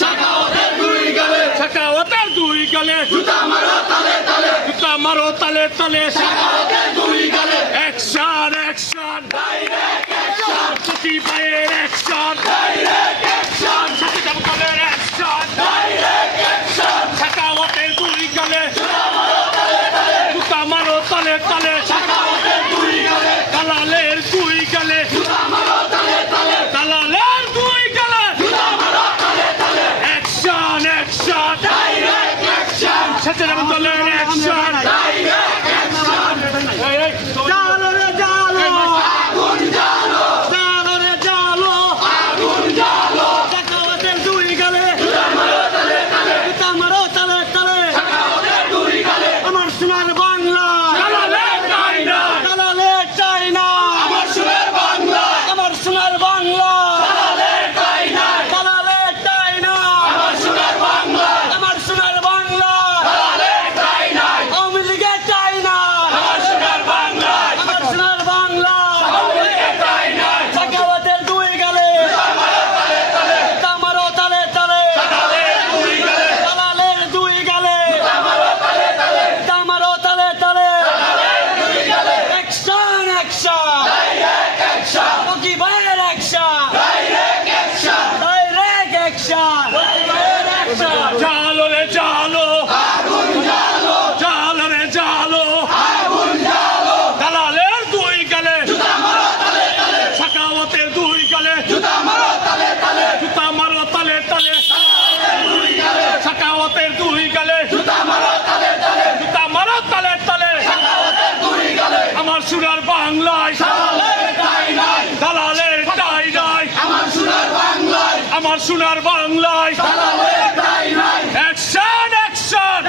সাখাওয়াতের দুই গালে, সাখাওয়াতের দুই গালে, জুতা মারো তালে তালে, জুতা মারো তালে তালে, সাখাওয়াতের দুই গালে, অ্যাকশন অ্যাকশন, ডাইরেক্ট অ্যাকশন, সচিব ভাইয়ের অ্যাকশন, ডাইরেক্ট অ্যাকশন, সচিব আবুলের অ্যাকশন, ডাইরেক্ট অ্যাকশন, সাখাওয়াতের দুই গালে, জুতা মারো তালে তালে, জুতা মারো তালে তালে, সাখাওয়াতের দুই গালে, দালালের দুই গালে, জুতা মারো তালে তালে, দালালের দুই গালে, জুতা মারো তালে তালে, অ্যাকশন অ্যাকশন, ডাইরেক্ট অ্যাকশন, সচিব আবুলের অ্যাকশন, ডাইরেক্ট অ্যাকশন, জালো রে জালো, আগুন জ্বালো, জালো রে জালো, আগুন জ্বালো, সাখাওয়াতের দুই গালে, জুতা মারো তালে তালে, জুতা মারো তালে তালে, সাখাওয়াতের দুই গালে, আমার সোনার বাংলা, দালালের নাই নাই, দালালের চাই না, আমার সুরের বাংলা, আমার সোনার বাংলা, দালালের নাই নাই, দালালের চাই না, আমার সুরের বাংলা, আমার সোনার বাংলা, দালালের নাই নাই, আওয়ামী লীগের চাই না, আমার সুরের বাংলা, আমার সোনার বাংলা, দালালের নাই নাই, সাখাওয়াতের দুই গালে, জুতা মারো তালে তালে, জুতা মারো তালে তালে, দালালের দুই গালে, দালালের দুই গালে, জুতা মারো তালে তালে, জুতা মারো তালে তালে, দালালের দুই গালে, অ্যাকশন অ্যাকশন, ডাইরেক্ট অ্যাকশন, সচিব ভাইয়ের action, direct action, direct action, ভাইয়ের অ্যাকশন, জালো রে জালো, আগুন জ্বালো, জালো রে জালো, আগুন জ্বালো, দালালের দুই গালে, জুতা মারো তালে তালে, সাখাওয়াতের দুই গালে, জুতা মারো তালে তালে, জুতা মারো তালে তালে, দুই গালে, সাখাওয়াতের দুই গালে, জুতা মারো তালে তালে, জুতা মারো তালে তালে, সাখাওয়াতের দুই গালে, আমার সোনার বাংলায়, দালালের নাই নাই, দালালের টাই নাই, আমার সুরের বাংলায়, আমার সোনার বাংলায়, দালালের নাই নাই, অ্যাকশন অ্যাকশন,